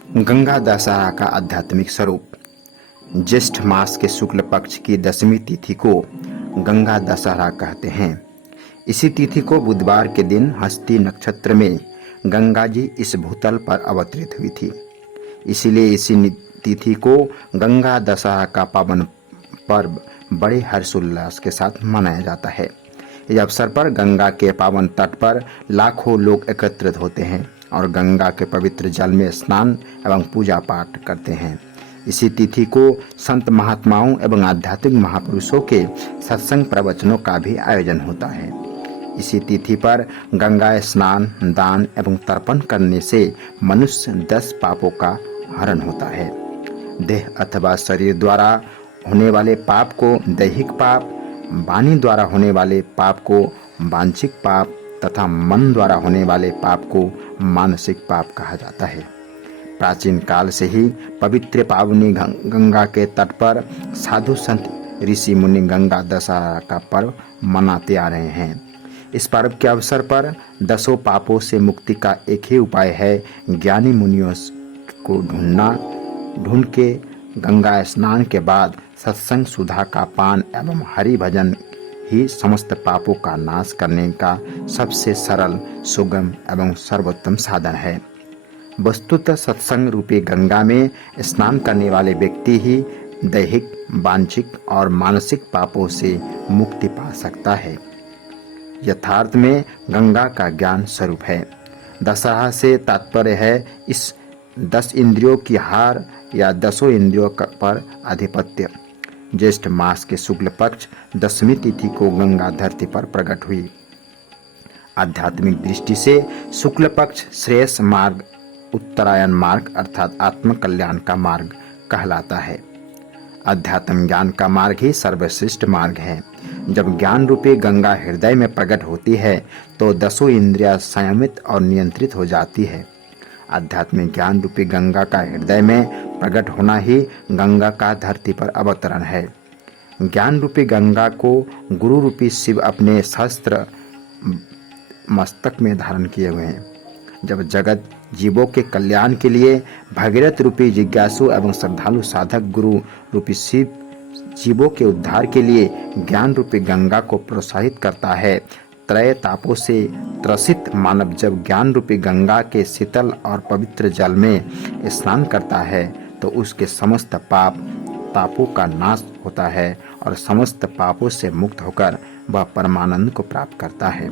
गंगा दशहरा का आध्यात्मिक स्वरूप। ज्येष्ठ मास के शुक्ल पक्ष की 10वीं तिथि को गंगा दशहरा कहते हैं। इसी तिथि को बुधवार के दिन हस्ती नक्षत्र में गंगा जी इस भूतल पर अवतरित हुई थी। इसीलिए इसी तिथि को गंगा दशहरा का पावन पर्व बड़े हर्षोल्लास के साथ मनाया जाता है। इस अवसर पर गंगा के पावन तट पर लाखों लोग एकत्रित होते हैं और गंगा के पवित्र जल में स्नान एवं पूजा पाठ करते हैं। इसी तिथि को संत महात्माओं एवं आध्यात्मिक महापुरुषों के सत्संग प्रवचनों का भी आयोजन होता है। इसी तिथि पर गंगा स्नान, दान एवं तर्पण करने से मनुष्य 10 पापों का हरण होता है। देह अथवा शरीर द्वारा होने वाले पाप को दैहिक पाप, वाणी द्वारा होने वाले पाप को वांछिक पाप तथा मन द्वारा होने वाले पाप को मानसिक पाप कहा जाता है। प्राचीन काल से ही पवित्र पावनी गंगा के तट पर साधु संत ऋषि मुनि गंगा दशहरा का पर्व मनाते आ रहे हैं। इस पर्व के अवसर पर 10 पापों से मुक्ति का एक ही उपाय है, ज्ञानी मुनियों को ढूंढ के गंगा स्नान के बाद सत्संग सुधा का पान एवं हरि भजन ही समस्त पापों का नाश करने का सबसे सरल, सुगम एवं सर्वोत्तम साधन है। वस्तुतः सत्संग रूपी गंगा में स्नान करने वाले व्यक्ति ही दैहिक, वांछिक और मानसिक पापों से मुक्ति पा सकता है। यथार्थ में गंगा का ज्ञान स्वरूप है। दशहरा से तात्पर्य है इस 10 इंद्रियों की हार या 10 इंद्रियों पर आधिपत्य। ज्येष्ठ मास के शुक्ल पक्ष 10वीं तिथि को गंगा धरती पर प्रकट हुई। आध्यात्मिक दृष्टि से शुक्ल पक्ष श्रेयस मार्ग, उत्तरायण मार्ग अर्थात आत्म कल्याण का मार्ग कहलाता है। अध्यात्म ज्ञान का मार्ग ही सर्वश्रेष्ठ मार्ग है। जब ज्ञान रूपी गंगा हृदय में प्रकट होती है तो 10 इंद्रियां संयमित और नियंत्रित हो जाती है। आध्यात्मिक ज्ञान रूपी गंगा का हृदय में प्रकट होना ही गंगा का धरती पर अवतरण है। ज्ञान रूपी गंगा को गुरु रूपी शिव अपने सहस्त्र मस्तक में धारण किए हुए हैं। जब जगत जीवों के कल्याण के लिए भगीरथ रूपी जिज्ञासु एवं श्रद्धालु साधक गुरु रूपी शिव जीवों के उद्धार के लिए ज्ञान रूपी गंगा को प्रोत्साहित करता है, त्रय तापों से त्रसित मानव जब ज्ञान रूपी गंगा के शीतल और पवित्र जल में स्नान करता है तो उसके समस्त तापों का नाश होता है और समस्त पापों से मुक्त होकर वह परमानंद को प्राप्त करता है।